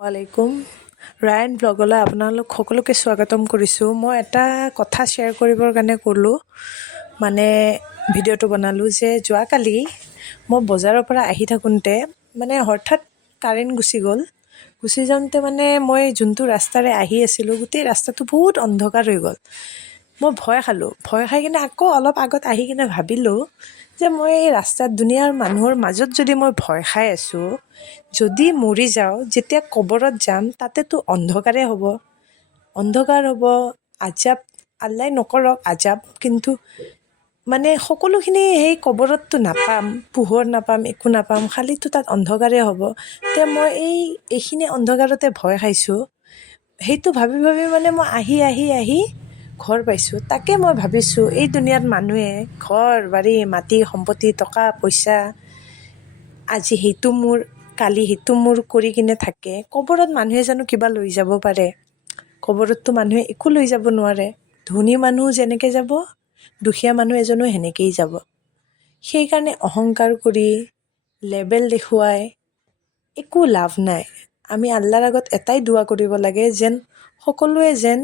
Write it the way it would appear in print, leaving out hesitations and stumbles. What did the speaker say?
ওয়ালাইকুম ৰায়ন ব্লগলৈ আপোনালোক সকলোকে স্বাগতম কৰিছোঁ। মই এটা কথা শ্বেয়াৰ কৰিবৰ কাৰণে ক'লোঁ, মানে ভিডিঅ'টো বনালোঁ যে যোৱাকালি মই বজাৰৰ পৰা আহি থাকোঁতে হঠাৎ কাৰেণ্ট গুচি যাওঁতে মই যোনটো ৰাস্তাৰে আহি আছিলোঁ গোটেই ৰাস্তাটো বহুত অন্ধকাৰ হৈ গ'ল। মই ভয় খাই কিনে আকৌ অলপ আগত আহি কিনে ভাবিলোঁ যে মই এই ৰাস্তাত দুনীয়াৰ মানুহৰ মাজত যদি মই ভয় খাই আছোঁ, যদি মৰি যাওঁ, যেতিয়া কবৰত যাম তাতেতো অন্ধকাৰ হ'ব। আজাব, আল্লাই নকৰক আজাব, কিন্তু সকলোখিনি সেই কবৰততো নাপাম, পোহৰ নাপাম, একো নাপাম, খালিতো তাত অন্ধকাৰে হ'ব। তে মই এইখিনি অন্ধকাৰতে ভয় খাইছোঁ। সেইটো ভাবি মই আহি ঘৰ পাইছোঁ। তাকে মই ভাবিছোঁ, এই দুনীয়াত মানুহে ঘৰ বাৰী মাটি সম্পত্তি টকা পইচা আজি সেইটো মোৰ কালি সেইটো মোৰ কৰি কিনে থাকে, কবৰত মানুহে জানো কিবা লৈ যাব পাৰে? কবৰততো মানুহে একো লৈ যাব নোৱাৰে। ধনী মানুহ যেনেকৈ যাব, দুখীয়া মানুহ এজনো সেনেকৈয়ে যাব। সেইকাৰণে অহংকাৰ কৰি লেবেল দেখুৱাই একো লাভ নাই। আমি আল্লাৰ আগত এটাই দোৱা কৰিব লাগে, যেন সকলোৱে যেন